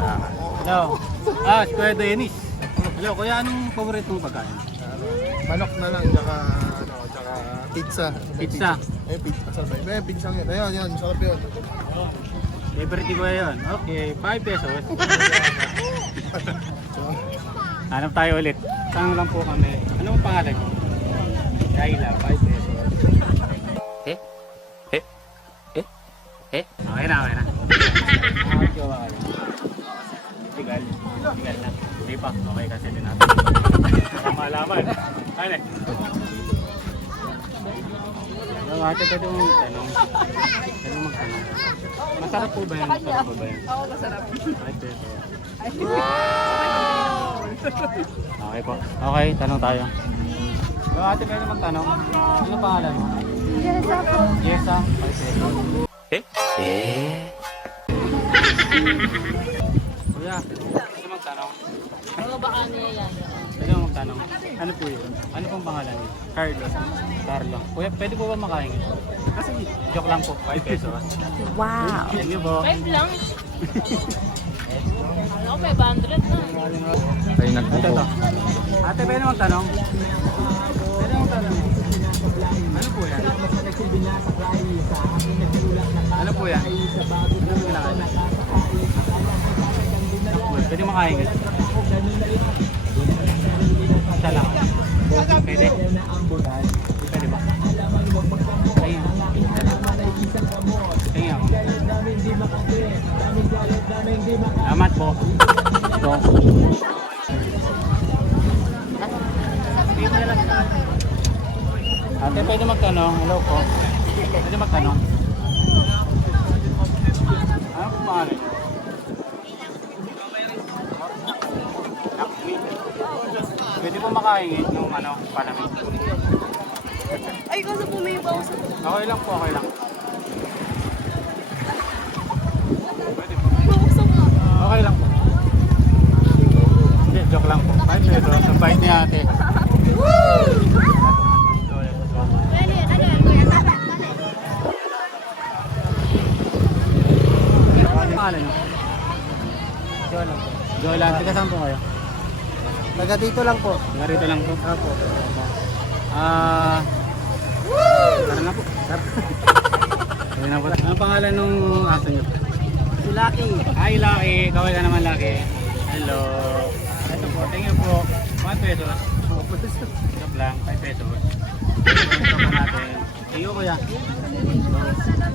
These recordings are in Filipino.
Hello. Si Kuya Dennis. Hello, kuya, anong paborito mong pagkain? Manok na lang, tsaka pizza. Pizza. Pizza. Sarap. Pizza yun. Ayun, yun. Sarap yun. Favorite ni Kuya yun. Okay, 5 pesos. Hanap tayo ulit. Tanong lang po kami. Anong pangalan niyo? Kayla, 5 pesos. Okay na, okay na. Tigal. Tigal na. Hindi pa. Okay kasi din natin. Para malaman. Ano eh? Ate, pwede mong tanong. Pwede mong magtanong. Masarap po ba yan? Masarap po ba yan? Oo, masarap. Ay, pwede. Okay po. Okay, tanong tayo. Ate, pwede magtanong. Ano pangalan mo? Jessa po. Jessa. Ay, pwede. Kuya, pwede magtanong. Oo, baka niya yan. Pwede mo magtanong. Ano po yun? Ano pong pangalan niyo? Carlo. Carlo. Kuya, pwede po ba makain? Kasi joke lang po. 5 pesos. Wow. Thank you po. 5 lang. Ako, 500 na. Tayo Ito. Ate, pwede magtanong? Pwede magtanong. Ano po yan? Ano po yan? Ano po kinakain? Pwede makain ka? Isa lang. Pwede? Pwede ba? Ayun. Tingin ako. Salamat po. Ito. Ate, pwede magtanong? Hello po. Pwede magtanong? Ano po pangalan? Pwede po makaingit nung palamig. Ay, kasi po may pausa. Okay lang po, okay lang. Pwede po. Pausa mo. Okay lang po. Hindi, joke lang po. 5 pesos. Ang bait ni ate. Ano pangalan nyo? Jolan. Jolan. Tiga saan po kayo? Taga dito lang po. Tiga rito lang po. Apo. Tara na po. Tara. Tara na po. Ano pangalan nung aso nyo? Si Lucky. Hi Lucky. Kaway ka naman Lucky. Hello. Ito po. Thank you po. 1 pesos. Joke lang. 5 pesos. Ito pa natin. Thank you kuya.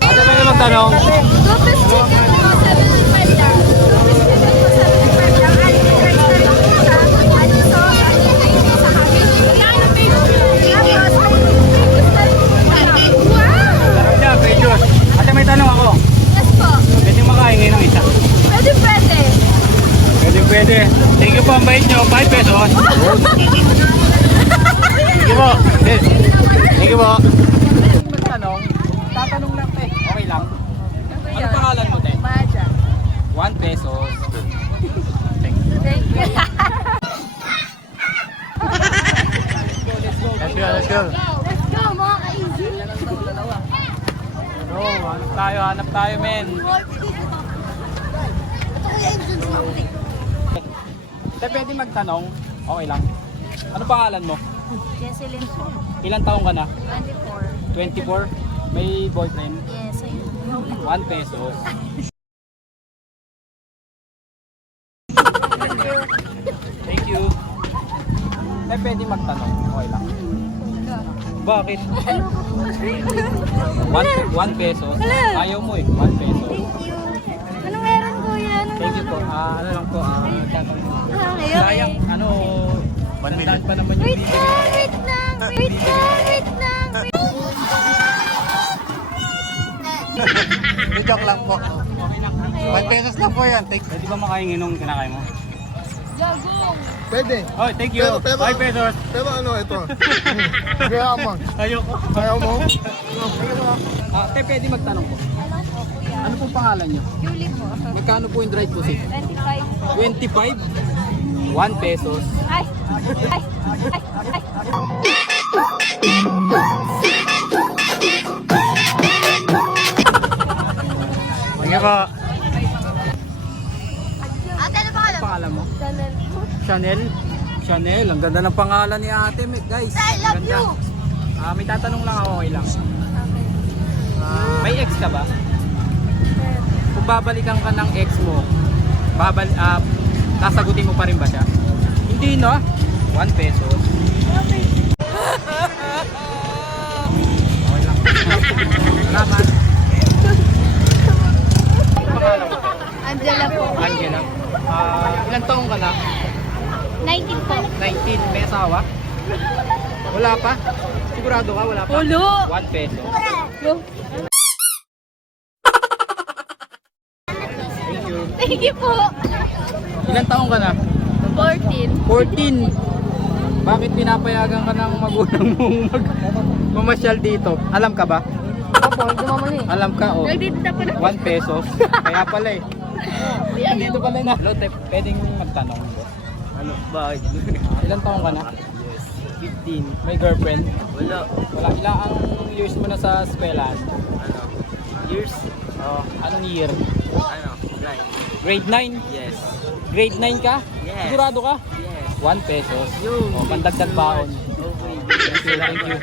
Ate, pwede magtanong? Lopez chicken po, 75 lang. Lopez chicken po, 75 lang. Alipin rice na rin po sa aliso. Alipin po sa hapin. Yan ang famous. Wow! Sarap siya, precious. Ate, may tanong ako. Yes po. Pwede makain ngayon ng isa? Pwede, pwede. Pwede, pwede. Thank you po, ang bait nyo. 5 pesos. Thank you po. Yes. Thank you po. Magtanong, tatanong lang eh. Okay lang. Ano pangalan mo, te? Maja. 1 pesos. Thank you. Thank you. Let's go, let's go. Let's go, mga ka-easy. Go, hanap tayo, men. Te, pwede magtanong? Okay lang. Ano pangalan mo? Jesselyn po. Ilang taong ka na? 24. 24? May boyfriend? Yes, ayun. 1 pesos. Thank you. Eh, pwede magtanong. Okay lang. Bakit? 1 pesos? Ayaw mo eh. 1 pesos. Thank you. Ano meron ko yan? Thank you po. Ano lang po. Ngayon. Sayang, 1 million pa naman yung Wait bibili. lang, wait lang. Wait lang, wait lang. Joke lang po. 1 pesos lang po yan. Pwede ba makaingin nung kinakain mo? Jagong. Pwede. Oh, thank you. Pero- 5 pesos. Pero ano ito? Kaya mo. Ayoko. Ayaw mo? Te, pwede magtanong po. Alam po, kuya. Ano pong pangalan nyo? Julie po. Magkano po yung dried pussy? 25 po. 25? 1 pesos. Ay! Ay! Ay! Thank you po. Chanel po. Chanel. Chanel, ang ganda ng pangalan ni ate, guys. I love Ganda. you! May tatanong lang ako, okay lang. Okay. May ex ka ba? Kung babalikan ka ng ex mo, sasagutin mo pa rin ba siya? Hindi, no? 1 peso. Okay. Okay lang. Salamat. Pangalan mo? Angela po. Angela. Ilang taong ka na? 19 po. 19. May asawa? Wala pa? Sigurado ka? Wala pa? Ulo! 1 peso. Go. Thank you. Thank you po. Ilang taong ka na? 14. 14. Bakit pinapayagan ka ng magulang mong mamasyal dito? Alam ka ba? Opo, dumamali. Alam ka, oh. Nagdito na po na. 1 pesos. Kaya pala eh. Dito pala na. Hello, pwedeng magtanong. Ano? Bakit? Ilang taong ka na? Yes. 15. May girlfriend? Wala. Wala. Ilang ang years mo na sa eskwelahan? Ano? Years? Oh, anong year? Ano? Blind. Grade 9? Yes. Grade 9 ka? Yes. Sigurado ka? Yes. 1 pesos. Yo, Oh, pandagdag baon. Okay. Thank you, thank you.